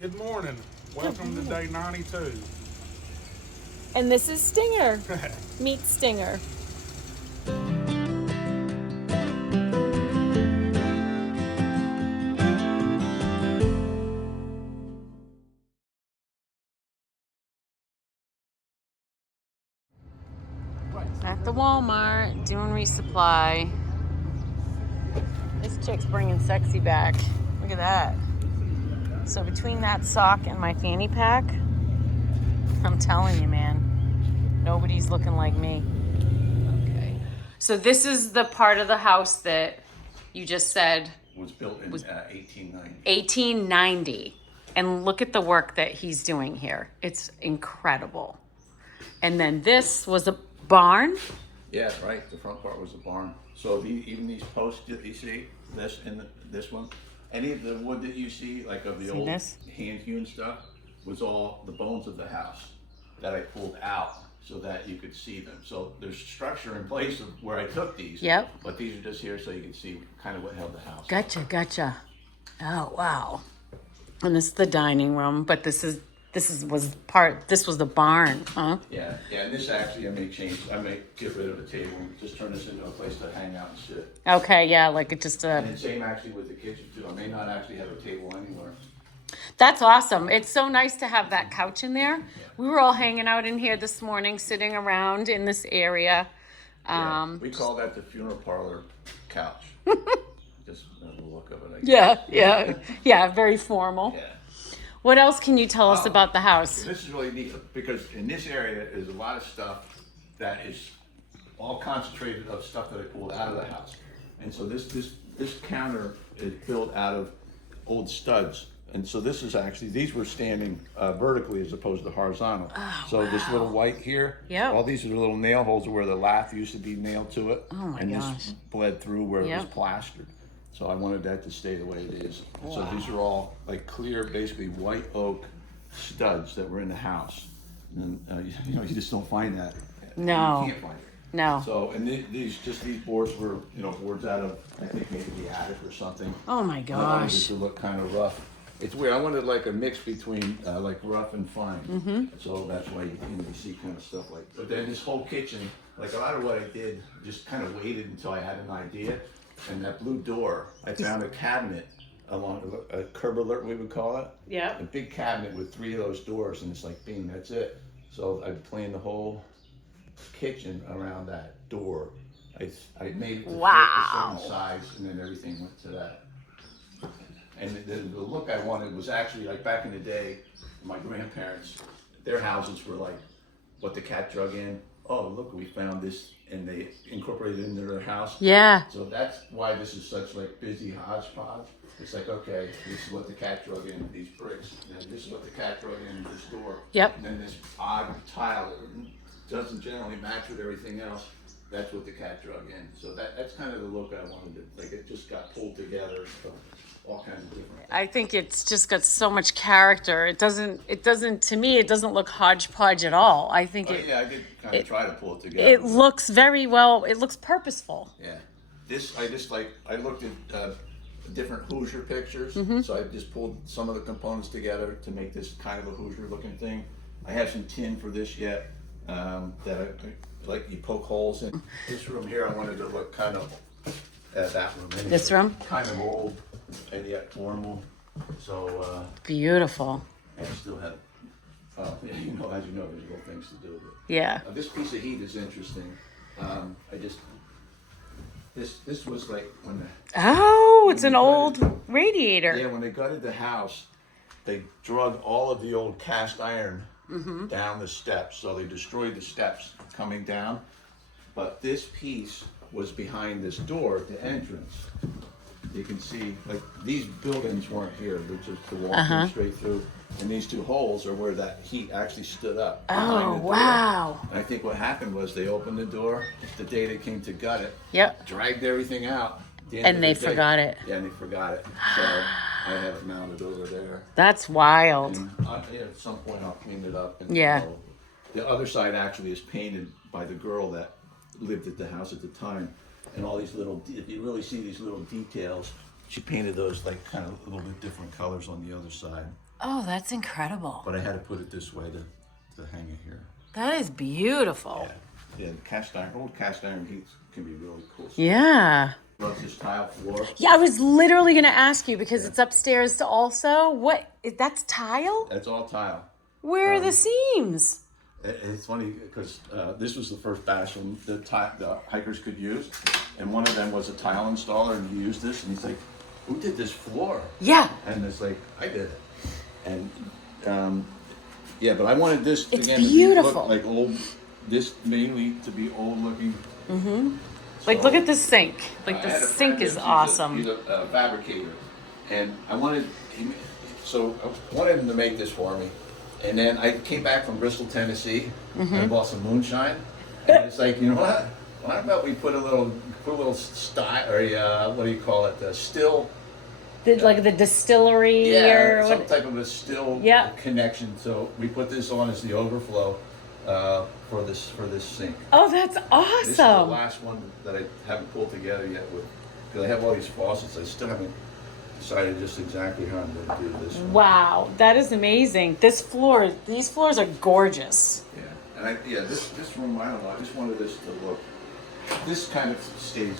Good morning. Welcome to day 92. And this is Stinger. Meet Stinger. At the Walmart, doing resupply. This chick's bringing sexy back. Look at that. So between that sock and my fanny pack, I'm telling you, man, nobody's looking like me. Okay. So this is the part of the house that you just said was built in 1890. 1890. And look at the work that he's doing here. It's incredible. And then this was a barn. Yeah, right. The front part was a barn. So even these posts that you see, this and this one, any of the wood that you see, like of the See old this? hand-hewn stuff, was all the bones of the house that I pulled out so that you could see them. So there's structure in place of where I took these. Yep. But these are just here so you can see kind of what held the house. Gotcha. Oh, wow. And this is the dining room, but this was the barn, huh? Yeah, and this actually I may change. I may get rid of the table and just turn this into a place to hang out and sit. Okay, yeah, like it just And the same actually with the kitchen too. I may not actually have a table anywhere. That's awesome. It's so nice to have that couch in there. We were all hanging out in here this morning, sitting around in this area. Yeah, we call that the funeral parlor couch. Just the look of it. I guess. Yeah, very formal. Yeah. What else can you tell us about the house? This is really neat because in this area is a lot of stuff that is all concentrated of stuff that I pulled out of the house. And so this counter is built out of old studs. And so this is actually, these were standing vertically as opposed to horizontal. Oh, so this little white here, Yep. all these are the little nail holes where the lath used to be nailed to it. Oh my and gosh. this bled through where it was Yep. plastered. So I wanted that to stay the way it is. Wow. So these are all like clear, basically white oak studs that were in the house. And you just don't find that. No. You can't find it. No. So, and these boards were, boards out of, I think maybe the attic or something. Oh my I wanted it gosh. to look kind of rough. It's weird. I wanted like a mix between like rough and fine. Mm-hmm. So that's why you see kind of stuff like. But then this whole kitchen, like a lot of what I did, just kind of waited until I had an idea. And that blue door, I found a cabinet along a curb alert, we would call it. Yeah. A big cabinet with 3 of those doors, and it's like, bing, that's it. So I planned the whole kitchen around that door. I made it to fit a certain size, and then everything went to that. And the look I wanted was actually like back in the day, my grandparents, their houses were like what the cat drug in. Oh, look, we found this, and they incorporated it into their house. Yeah. So that's why this is such like busy hodgepodge. It's like, okay, this is what the cat drug in these bricks, and this is what the cat drug in this door. Yep. And then this odd tile that doesn't generally match with everything else. That's what the cat drug in. So that's kind of the look I wanted. Like it just got pulled together. So all kinds of different. I think it's just got so much character. It doesn't, to me, it doesn't look hodgepodge at all. I think Yeah, I did kind of try to pull it together. it looks very well, it looks purposeful. Yeah, I looked at different Hoosier pictures, so I just pulled some of the components together to make this kind of a Hoosier looking thing. I have some tin for this yet that I like you poke holes in. This room here I wanted to look kind of at that room. Anyway. This room? Kind of old and yet formal. So Beautiful. I still have, as you know, there's little things to do with it. Yeah. This piece of heat is interesting. This was like when Oh, it's an old radiator. when they gutted the house, they drug all of the old cast iron down the steps. So they destroyed the steps coming down. But this piece was behind this door, the entrance. You can see, like, these buildings weren't here. They're just the wall came straight through. And these 2 holes are where that heat actually stood up. Oh, the door. wow. And I think what happened was they opened the door the day they came to gut it. Yep. Dragged everything out. And they forgot it. Yeah, and they forgot it. So I have it mounted over there. That's wild. And at some point I'll clean it up. And, Yeah. The other side actually is painted by the girl that lived at the house at the time. And all these little, if you really see these little details, she painted those like kind of a little bit different colors on the other side. Oh, that's incredible. But I had to put it this way to hang it here. That is beautiful. Yeah, the cast iron, old cast iron heats can be really cool. Yeah. Love this tile floor. Yeah, I was literally going to ask you because it's upstairs also. That's tile? That's all tile. Where are the seams? It's funny because this was the first bathroom the hikers could use, and one of them was a tile installer, and he used this, and he's like, "Who did this floor?" Yeah. And it's like, "I did it." And yeah, but I wanted this It's again beautiful. to look like old. This mainly to be old looking. Mm-hmm. Like, look at the sink. Like, the sink is awesome. He's a fabricator, and I wanted him to make this for me. And then I came back from Bristol, Tennessee, and I bought some moonshine. And it's like, you know what? Why about we put a little style, or what do you call it? The still. Like the distillery or some what? type of a still Yeah. connection. So we put this on as the overflow for this sink. Oh, that's This is the awesome. last one that I haven't pulled together yet because I have all these faucets. I still haven't decided just exactly how I'm going to do this one. Wow, that is amazing. These floors are gorgeous. Yeah, and this room, I don't know, I just wanted this to look, this kind of stays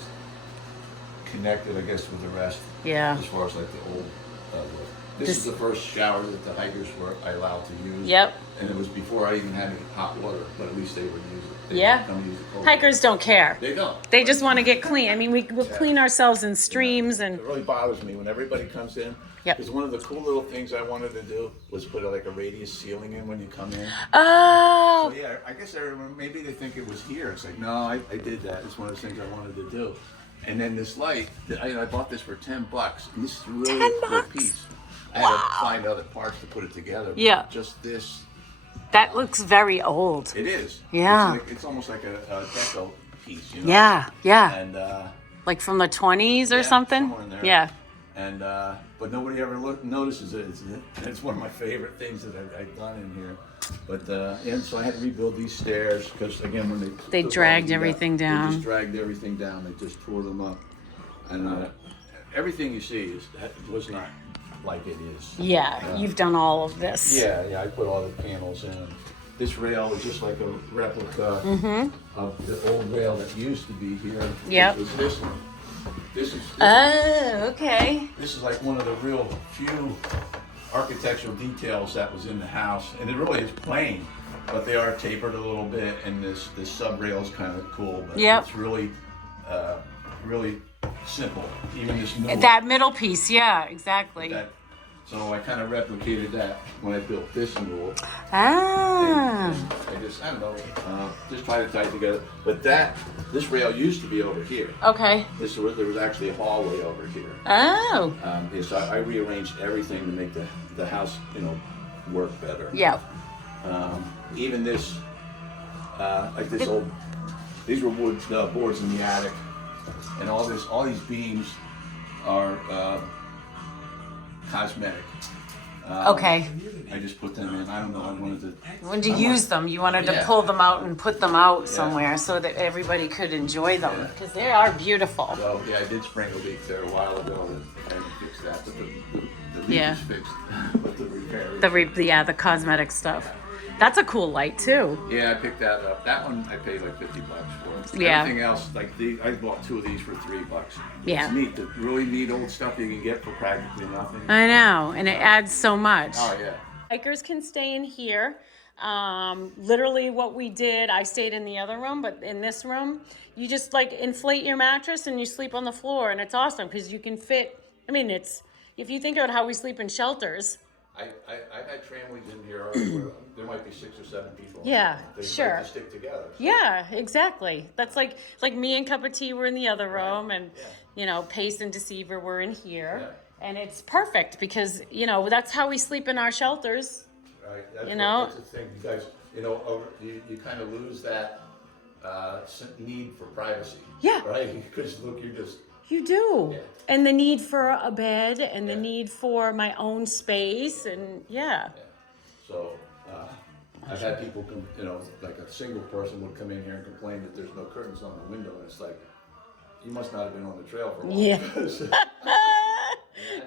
connected, I guess, with the rest. Yeah. As far as like the old look. This is the first shower that the hikers were allowed to use. Yep. And it was before I even had any hot water, but at least they would use it. They Yeah. would come use it cold. Hikers don't care. They don't. They just want to get clean. I mean, we'll clean ourselves in streams and. It really bothers me when everybody comes in. Yep. Because one of the cool little things I wanted to do was put like a radius ceiling in when you come in. Oh. So yeah, I guess I remember, maybe they think it was here. It's like, no, I did that. It's one of the things I wanted to do. And then this light, I bought this for $10. And this is a really $10? cool piece. I had to find other parts to put it together. But Yeah. just this, That looks very old. it is. Yeah. It's almost like a deco piece, you know? Yeah, yeah. And Like from the 20s or yeah, something? somewhere in there. Yeah. And but nobody ever notices it. It's one of my favorite things that I've done in here. But and so I had to rebuild these stairs because again when They took dragged all of them everything They down. just dragged everything down. They just tore them up, and everything you see was not like it is. Yeah, you've done all of this. Yeah. I put all the panels in. This rail is just like a replica of the old rail that used to be here. Yep. It was this one. This is. Oh, okay. This is like one of the real few architectural details that was in the house, and it really is plain, but they are tapered a little bit, and this sub rail is kind of cool, but Yep. it's really simple. Even this middle, That middle piece, yeah, exactly. so I kind of replicated that when I built this rule. Ah. And I don't know, just try to tie it together. But this rail used to be over here. Okay. There was actually a hallway over here. Oh. So I rearranged everything to make the house, work better. Yeah. Even this, like this these were wood boards in the attic, and all these beams are cosmetic. Okay. I just put them in. I don't know. I wanted to. When you use them, you wanted to Yeah. pull them out and put them out somewhere so that everybody could enjoy them Yeah. because they are beautiful. So yeah, I did spring a leak there a while ago and fixed that, but the leak Yeah. is fixed. But the repair. The cosmetic stuff. That's a cool light too. Yeah, I picked that up. That one I paid like $50 for. Yeah. Everything else, like I bought 2 of these for $3. Yeah. It's neat. The really neat old stuff you can get for practically nothing. I know, and it adds so much. Oh yeah. Hikers can stay in here. Literally what we did, I stayed in the other room, but in this room, you just like inflate your mattress and you sleep on the floor, and it's awesome because you can fit, if you think about how we sleep in shelters. I've had families in here already where there might be 6 or 7 people. Yeah, They sure. like to stick together. Yeah, exactly. That's like me and Cup of Tea were in the other room, and Pace and Deceiver were in here. Yeah. And it's perfect because, that's how we sleep in our shelters. Right. That's the thing. You guys, you kind of lose that need for privacy. Yeah. Right? Because look, you're just. You do. Yeah. And the need for a bed and the Yeah. need for my own space and Yeah. So I've had people come, like a single person would come in here and complain that there's no curtains on the window, and it's like, you must not have been on the trail for long. Yeah. Because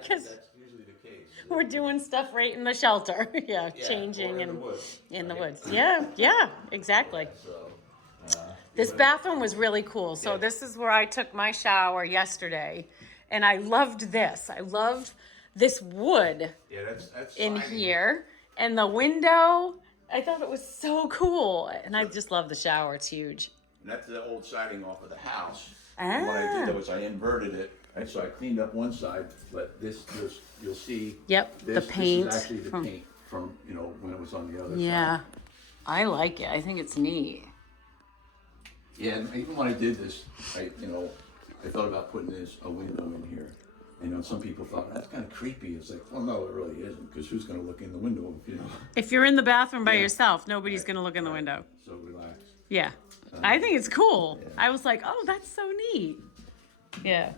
Because that's usually the case. We're doing stuff right in the shelter. Yeah, Yeah, changing or in the and woods. in the Right? woods. Yeah, exactly. So, This but- bathroom was really cool. So Yeah. this is where I took my shower yesterday, and I loved this. I loved this wood Yeah, that's in siding. here, and the window. I thought it was so cool, and I just love the shower. It's huge. And that's the old siding off of the house. And what I did was I inverted it. And so I cleaned up one side, but this you'll see. Yep, the this, paint This is actually the from- paint from when it was on the other Yeah, side. I like it. I think it's neat. Yeah, and even when I did this, I thought about putting a window in here. And some people thought that's kind of creepy. It's like, well, no, it really isn't, because who's going to look in the window? If you're in the bathroom by Yeah. yourself, nobody's gonna look in the window. So relax. Yeah, I think it's cool. Yeah. I was like, oh, that's so neat. Yeah.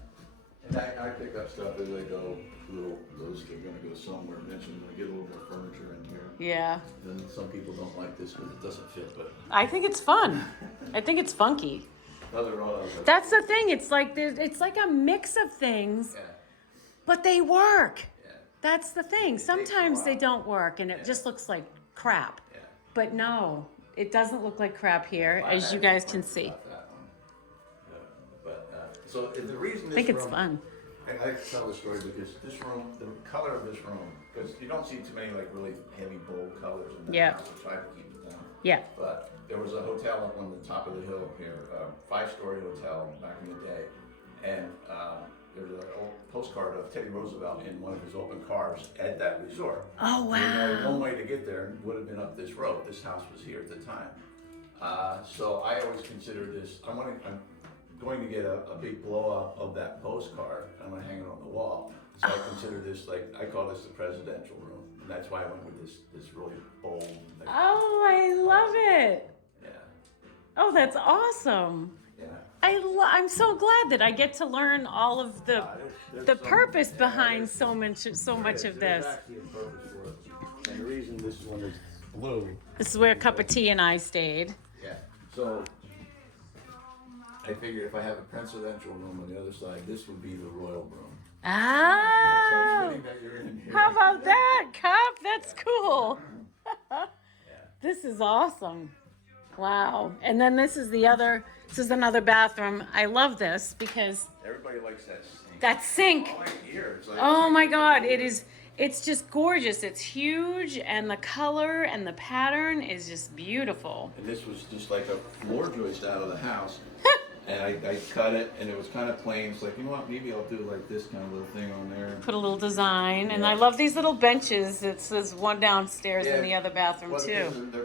And I pick up stuff as I go. Those are going to go somewhere. Eventually, I'm going to get a little more furniture in here. Yeah. And some people don't like this because it doesn't fit, but I think it's fun. I think it's funky. other That's the thing. It's like it's like a mix of things, yeah, but they work. yeah, That's the thing. takes a Sometimes they while. don't work, and it just looks like crap. yeah. But no, it doesn't look like crap here, I as you had guys can complaints see. about that one. So the reason I this think it's room- fun. I like to tell the story because this room, the color of this room, because you don't see too many like really heavy bold colors in the Yeah. house. I try to keep it down. Yeah. But there was a hotel up on the top of the hill here, a 5-story hotel back in the day, and there was an old postcard of Teddy Roosevelt in one of his open cars at that resort. Oh And wow. one way to get there would have been up this road. This house was here at the time. So I always considered this, I'm going to get a big blow up of that postcard. I'm going to hang it on the wall. So I consider this I call this the presidential room. And that's why I went with this really bold. Oh, I love it. Yeah, Oh, that's awesome. yeah. I'm so glad that I get to learn all of the There's the some- purpose yeah, behind there's- so much of this. There's actually a purpose for it. And the reason this one is blue. This is where Cup of Tea and I stayed. Yeah. So I figured if I have a presidential room on the other side, this would be the royal room. So it's Ah, fitting that you're in here. how about that, Cup? That's cool. Yeah. This is awesome. Wow. And then this is another bathroom. I love this because Everybody likes that sink. that sink. Right here. It's like, Oh my God, it's just gorgeous. It's huge, and the color and the pattern is just beautiful. And this was just like a floor joist out of the house. And I cut it, and it was kind of plain. It's like, you know what, maybe I'll do like this kind of little thing on there. Put a little design, and Yeah. I love these little benches. There's one downstairs in Yeah. the other bathroom Well, too.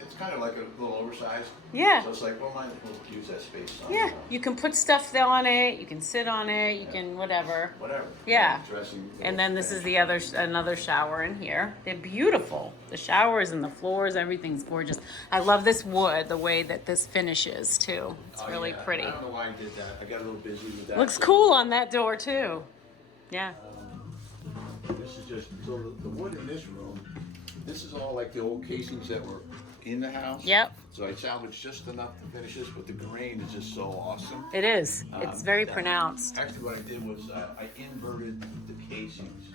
it's kind of like a little oversized. Yeah. So it's like, well, might as well use that space somehow. Yeah, you can put stuff on it. You can sit on it. You can whatever. Whatever. Yeah. Dressing. And then this is the another shower in here. They're beautiful. The showers and the floors, everything's gorgeous. I love this wood, the way that this finishes too. It's Oh, really yeah. pretty. I don't know why I did that. I got a little busy with that. Looks cool on that door too. Yeah. This is just so the wood in this room. This is all like the old casings that were in the house. Yep. So I salvaged just enough to finish this, but the grain is just so awesome. It is. It's very That- pronounced. Actually, what I did was I inverted the casings,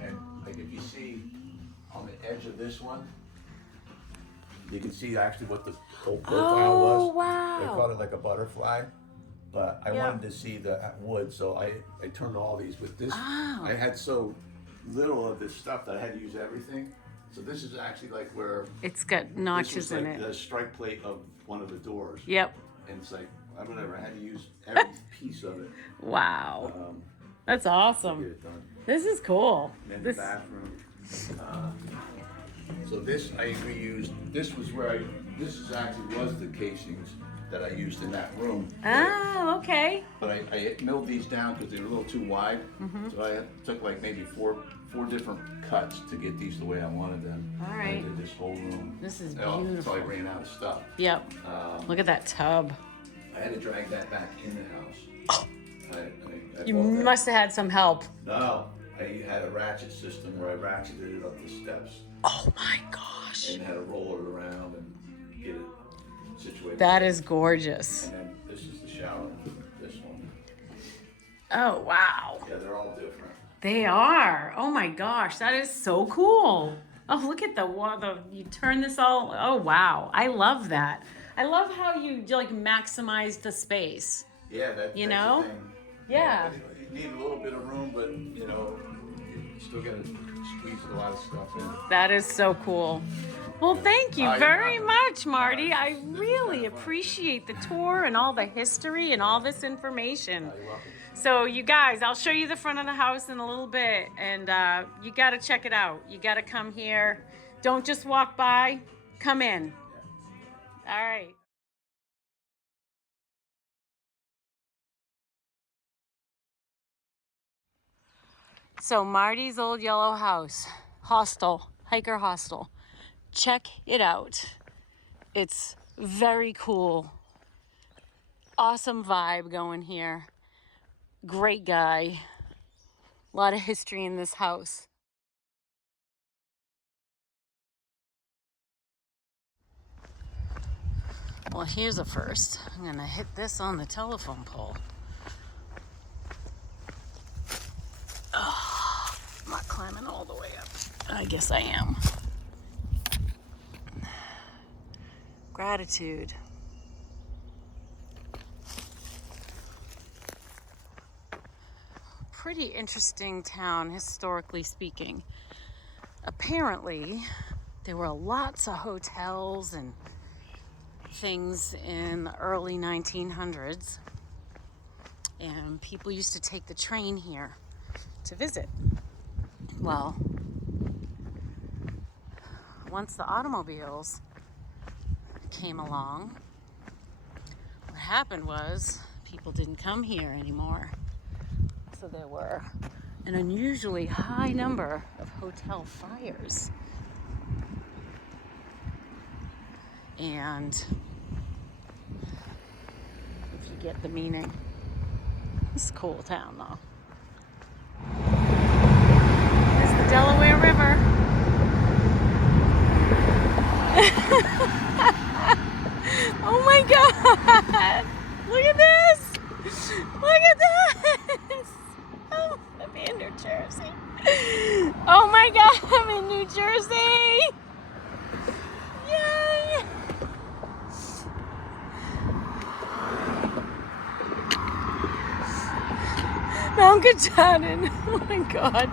and like if you see on the edge of this one, you can see actually what the whole profile Oh, was. wow. They called it like a butterfly, but I Yeah. wanted to see the wood, so I turned all these with this. Oh. I had so little of this stuff that I had to use everything. So this is actually like where It's got this notches was in like it. the strike plate of one of the doors. Yep. And it's like, whatever, I had to use every piece of it Wow. That's to get awesome. it done. This is cool. And then This. the bathroom. So this I reused. This was where this is actually was the casings that I used in that room. Oh, okay. But I milled these down because they were a little too wide. So I took like maybe four different cuts to get these the way I wanted them. All right. And I did this whole room. This is Until I beautiful. ran out of stuff. Yep. Look at that tub. I had to drag that back in the house. I You bought that. must have had some help. No, I had a ratchet system where I ratcheted it up the steps Oh my gosh. and had to roll it around and get it situated. That is gorgeous. And then this is the shower. This one. Oh, wow. Yeah, they're all different. They are. Oh my gosh, that is so cool. Oh, look at you turn this all. Oh wow, I love that. I love how you like maximize the space. Yeah, that's the thing. Yeah. You need a little bit of room, but you know, you still gotta squeeze a lot of stuff in. That is so cool. Well, thank you very much, Marty. I really appreciate the tour and all the history and all this information. You're welcome. So you guys, I'll show you the front of the house in a little bit, and you got to check it out. You got to come here. Don't just walk by. Come in. All right. So Marty's old yellow house, hiker hostel. Check it out. It's very cool. Awesome vibe going here. Great guy. A lot of history in this house. Well, here's a first. I'm gonna hit this on the telephone pole. Oh, I'm not climbing all the way up. I guess I am. Gratitude. Pretty interesting town, historically speaking. Apparently, there were lots of hotels and things in the early 1900s, and people used to take the train here to visit. Well, once the automobiles came along, what happened was people didn't come here anymore. So there were an unusually high number of hotel fires. And if you get the meaning, it's a cool town though. There's the Delaware River. Oh my God! Look at this! Look at this! Oh, I'm in New Jersey. Oh my God, I'm in New Jersey! Yay! Mount Katahdin. Oh my God.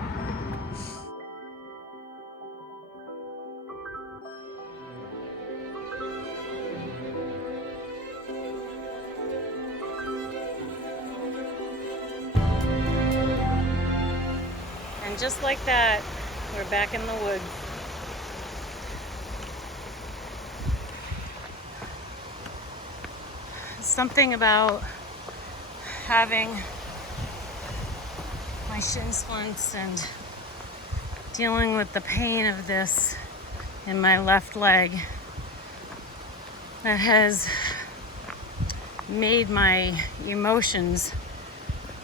And just like that, we're back in the woods. Something about having my shin splints and dealing with the pain of this in my left leg that has made my emotions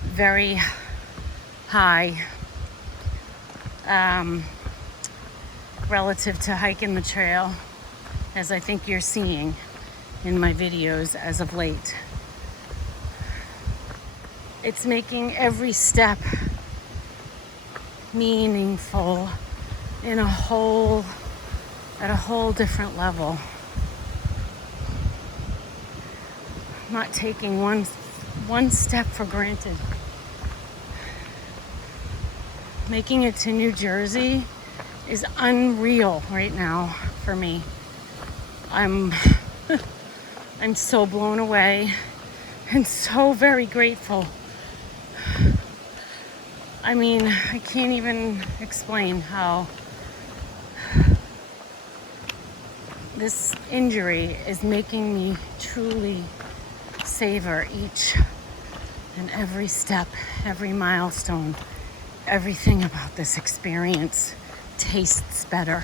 very high relative to hiking the trail, as I think you're seeing in my videos as of late. It's making every step meaningful at a whole different level. I'm not taking one step for granted. Making it to New Jersey is unreal right now for me. I'm so blown away and so very grateful. I mean, I can't even explain how this injury is making me truly savor each and every step, every milestone. Everything about this experience tastes better,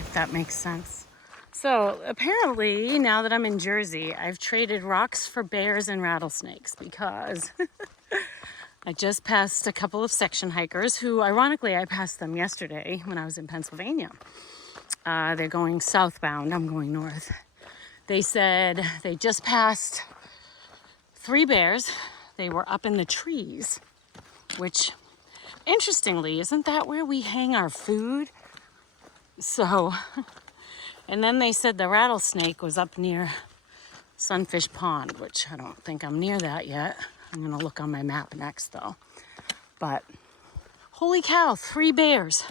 if that makes sense. So apparently, now that I'm in Jersey, I've traded rocks for bears and rattlesnakes because I just passed a couple of section hikers who, ironically, I passed them yesterday when I was in Pennsylvania. They're going southbound, I'm going north. They said they just passed 3 bears. They were up in the trees, which Interestingly, isn't that where we hang our food? So, and then they said the rattlesnake was up near Sunfish Pond, which I don't think I'm near that yet. I'm gonna look on my map next though. But holy cow, 3 bears.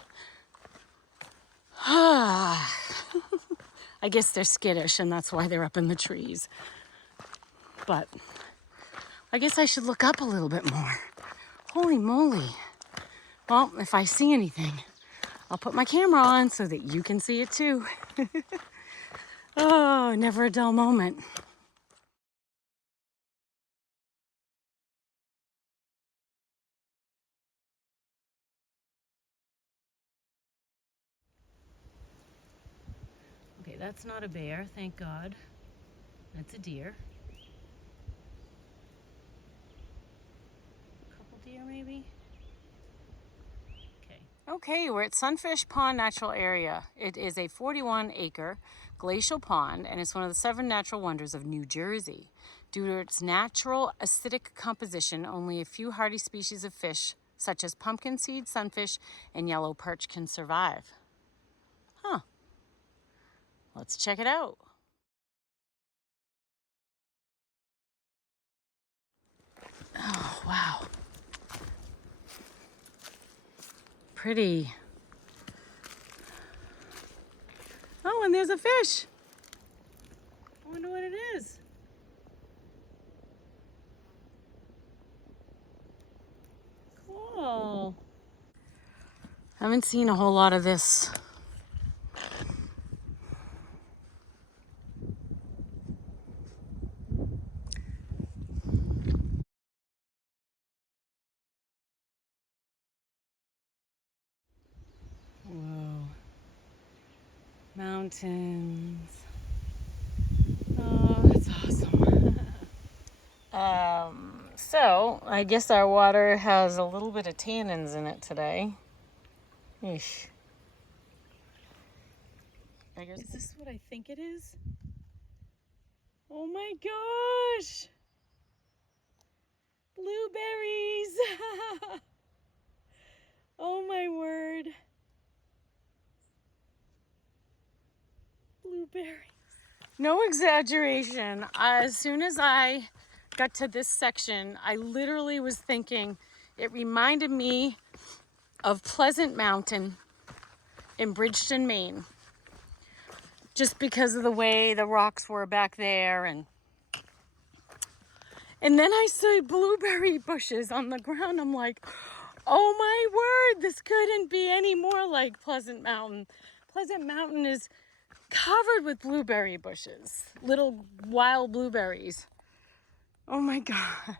I guess they're skittish and that's why they're up in the trees. But I guess I should look up a little bit more. Holy moly. Well, if I see anything, I'll put my camera on so that you can see it too. Oh, never a dull moment. Okay, that's not a bear, thank God. That's a deer. A couple deer maybe? Okay, we're at Sunfish Pond Natural Area. It is a 41-acre glacial pond, and it's one of the 7 natural wonders of New Jersey. Due to its natural acidic composition, only a few hardy species of fish, such as pumpkin seed, sunfish, and yellow perch can survive. Huh. Let's check it out. Oh, wow. Pretty. Oh, and there's a fish. I wonder what it is. Cool. I haven't seen a whole lot of this. Whoa. Mountains. Oh, that's awesome. So I guess our water has a little bit of tannins in it today. Eesh. Is this what I think it is? Oh my gosh! Blueberries! Oh my word. Blueberries. No exaggeration. As soon as I got to this section, I literally was thinking it reminded me of Pleasant Mountain in Bridgeton, Maine. Just because of the way the rocks were back there, and then I saw blueberry bushes on the ground. I'm like, oh my word, this couldn't be any more like Pleasant Mountain. Pleasant Mountain is covered with blueberry bushes, little wild blueberries. Oh my God.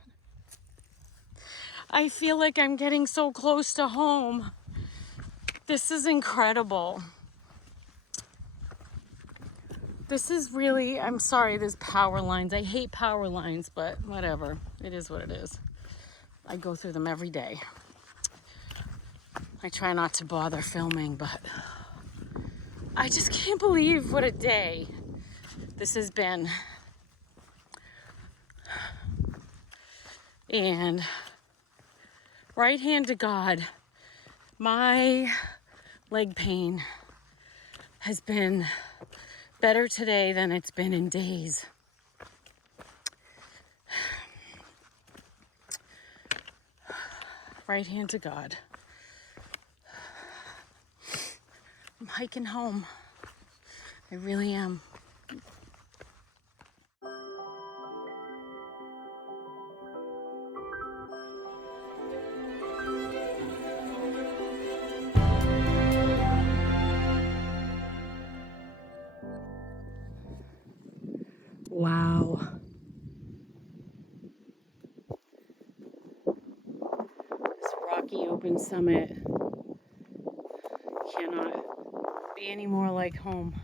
I feel like I'm getting so close to home. This is incredible. This is really, I'm sorry, there's power lines. I hate power lines, but whatever. It is what it is. I go through them every day. I try not to bother filming, but I just can't believe what a day this has been. And right hand to God, my leg pain has been better today than it's been in days. Right hand to God. I'm hiking home. I really am. Wow. This rocky open summit cannot be any more like home.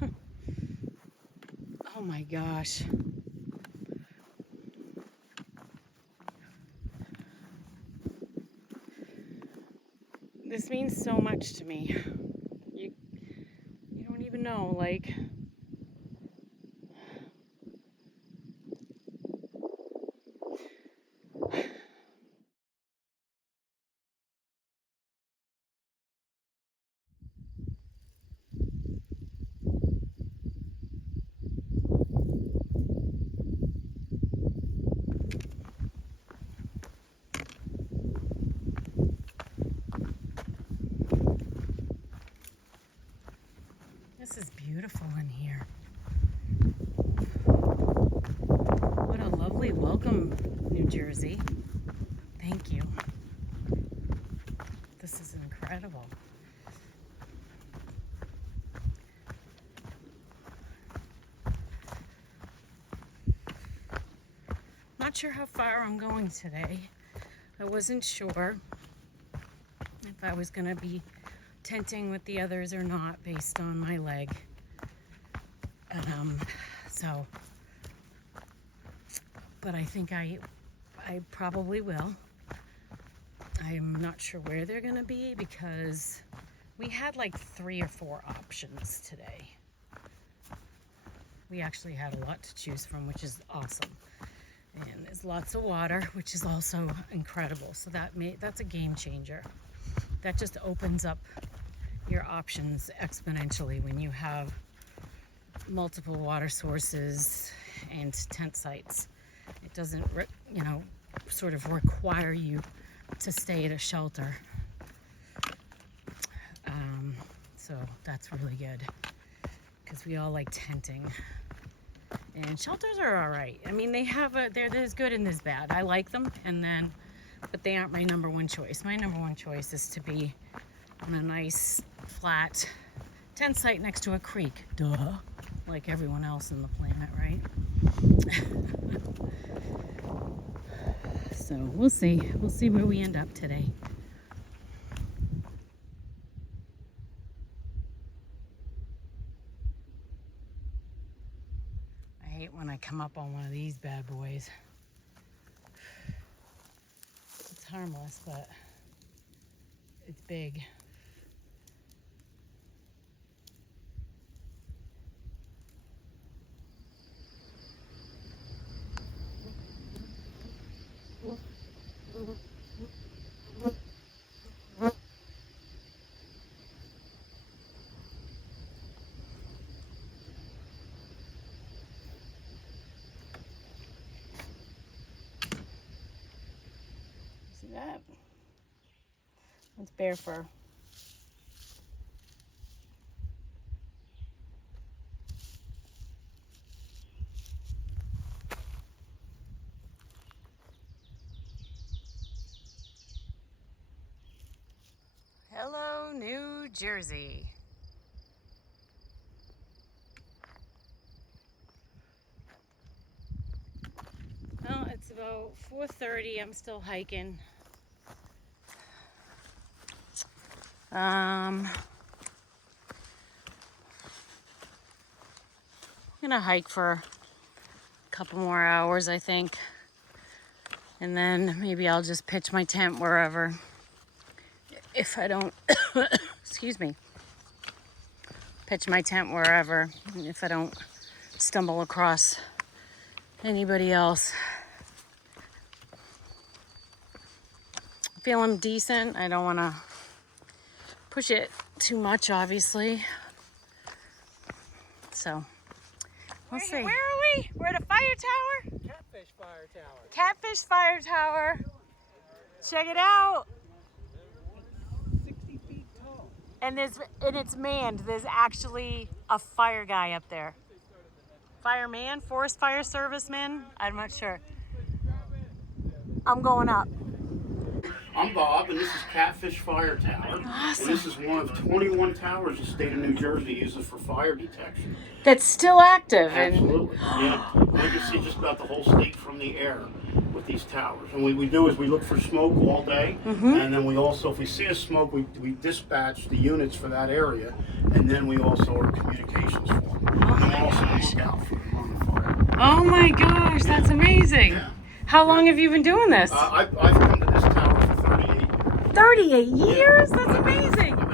Oh my gosh. This means so much to me. You don't even know, like, beautiful in here. What a lovely welcome, New Jersey. Thank you. This is incredible. Not sure how far I'm going today. I wasn't sure if I was going to be tenting with the others or not based on my leg. But I think I probably will. I'm not sure where they're going to be because we had like 3 or 4 options today. We actually had a lot to choose from, which is awesome. And there's lots of water, which is also incredible. So that's a game changer. That just opens up your options exponentially when you have multiple water sources and tent sites. It doesn't, sort of require you to stay at a shelter. So that's really good because we all like tenting. And shelters are all right. I mean, there's good and there's bad. I like them, but they aren't my number one choice. My number one choice is to be on a nice, flat tent site next to a creek. Duh. Like everyone else on the planet, right? So we'll see. We'll see where we end up today. I hate when I come up on one of these bad boys. It's harmless, but it's big. See that? That's bear fur. Hello, New Jersey. Well, it's about 4:30. I'm still hiking. I'm gonna hike for a couple more hours, I think. And then maybe I'll just pitch my tent wherever. If I don't, excuse me, pitch my tent wherever, if I don't stumble across anybody else. Feeling decent. I don't want to push it too much, obviously. So, we'll see. Where are we? We're at a fire tower? Catfish Fire Tower. Catfish Fire Tower. Check it out. 60 feet tall. And it's manned. There's actually a fire guy up there. Fireman, Forest Fire Serviceman. I'm not sure. I'm going up. I'm Bob, and this is Catfish Fire Tower. Awesome. And this is one of 21 towers the state of New Jersey uses for fire detection. That's still active. Absolutely. Yeah. We can see just about the whole state from the air with these towers. And what we do is we look for smoke all day, and then we also, if we see a smoke, we dispatch the units for that area, and then we also are communications for them. And also look out for them on the fire. Oh my gosh, that's amazing. Yeah. How long have you been doing this? I've come to this tower for 38 years. 38 years? That's amazing. I've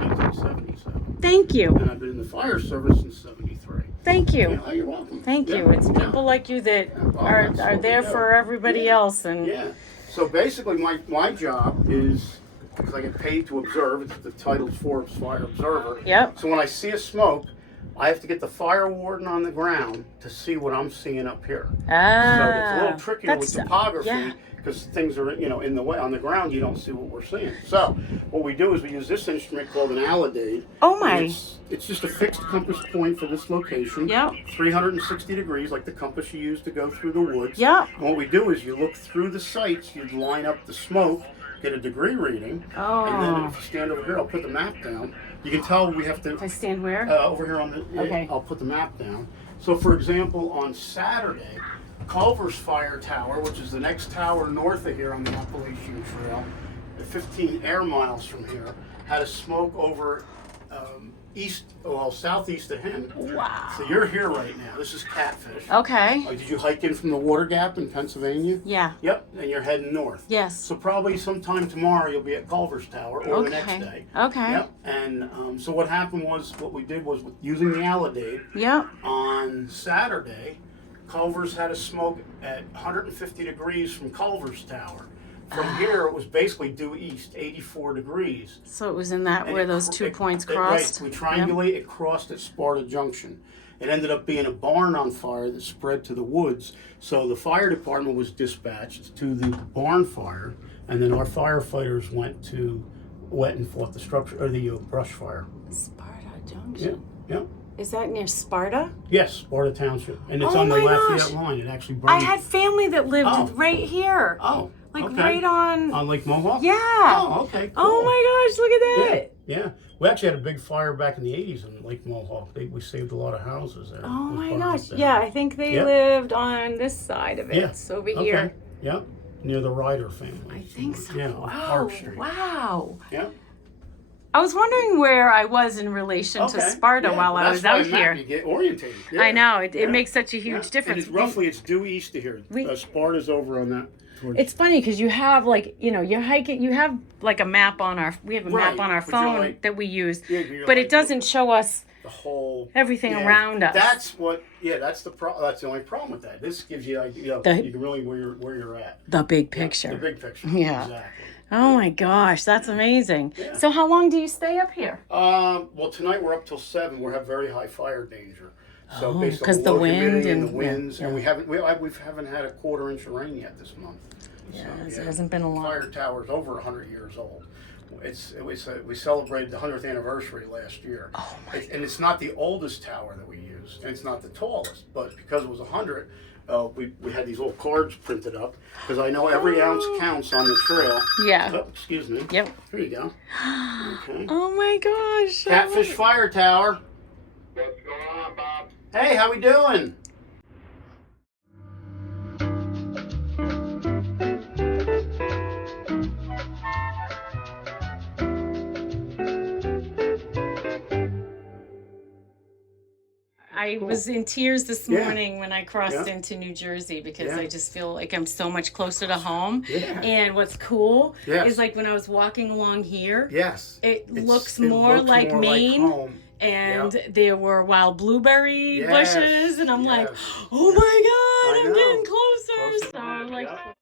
been in the Forest Service since 1977. Thank you. And I've been in the fire service since 73. Thank you. Yeah, you're welcome. Thank you. Yeah, It's yeah. people like you that are absolutely, there yeah. for everybody Yeah. else. And Yeah. So basically, my job is, because I get paid to observe, it's the title's Forbes Fire Observer. Yep. So when I see a smoke, I have to get the fire warden on the ground to see what I'm seeing up here. So it's a little trickier with topography, yeah. because things are, you know, in the way. On the ground, you don't see what we're seeing. So what we do is we use this instrument called an alidade. Oh my. And it's just a fixed compass point for this location. Yep. 360 degrees, like the compass you use to go through the woods. Yep. And what we do is you look through the sights, you line up the smoke, get a degree reading, and then if you stand over here, I'll put the map down. You can tell we have to. If I stand where? Over here on the. Okay. I'll put the map down. So, for example, on Saturday, Culver's Fire Tower, which is the next tower north of here on the Appalachian Trail, at 15 air miles from here, had a smoke over southeast of him. Wow. So you're here right now. This is Catfish. Okay. Did you hike in from the Water Gap in Pennsylvania? Yeah. Yep, and you're heading north. Yes. So probably sometime tomorrow you'll be at Culver's Tower, or the next day. Okay. Yep. And so what happened was, what we did was, with using the alidade, Yep. on Saturday, Culver's had a smoke at 150 degrees from Culver's Tower. From here, it was basically due east, 84 degrees. So it was in that And where it those cr- 2 it- points it- crossed. Right, we triangulate, it crossed at Sparta Junction. It ended up being a barn on fire that spread to the woods. So the fire department was dispatched to the barn fire, and then our firefighters went and fought the structure, or the brush fire. Sparta Yeah, Junction. yeah. Is that near Sparta? Yes, Sparta Township. And it's Oh on the my Lafayette gosh. line. It actually I burned. had family that lived Oh. right here. Oh, Like okay. right on. On Lake Mohawk? Yeah. Oh, okay, cool. Oh my gosh, look at Yeah, that. yeah. We actually had a big fire back in the 80s in Lake Mohawk. We saved a lot of houses there. Oh It was my part of gosh. the thing. Yeah, I think they Yeah. lived on this side of it. Yeah. So over Okay. here. Yeah, near the Ryder family. I think so. Yeah, on Wow. Park Street. Wow. Yeah. I was wondering where I was in relation to Sparta Yeah, while well, I was that's out why here. You get orientated. Yeah. I know. It Yeah. makes such a huge Yeah. difference. And it's due east of here. Sparta's over on that. Towards, It's funny because you have like, you know, you're hiking, you have like a map on we have a map Right, on our but you're phone like- that we use, Yeah, you're but like- it doesn't show us the whole everything yeah, around us. That's what. Yeah, that's the That's the only problem with that. This gives you idea. The- You can really where you're at. the big The picture. big picture. Yeah. Exactly. Oh my gosh, that's amazing. Yeah. So how long do you stay up here? Well, tonight we're up till 7. We have very high fire danger. So Oh, based on 'cause the low wind humidity and- the winds, yeah, and yeah. we haven't had a quarter-inch of rain yet this month. Yeah, So, it hasn't been a long. Fire tower's over 100 years old. We celebrated the 100th anniversary last year. Oh my And it's not the oldest tower that we use, and it's not the tallest, but because it was 100, we had these little cards printed up, because I know every ounce counts on the trail. Yeah. Oh, excuse me. Yep. Here you go. Okay. Oh my gosh. Catfish Fire Tower. What's going on, Bob? Hey, how we doing? I was in tears this Yeah. morning when I crossed Yeah. into New Jersey because Yeah. I just feel like I'm so much closer to home. Yeah. And what's cool Yes. is like when I was walking along here, Yes. it It's- looks it more looks like more Maine. home. And Yeah. there were wild blueberry Yes, bushes, and I'm like, yes. oh my god, I I'm know. getting closer. Closer to So that, like, yeah.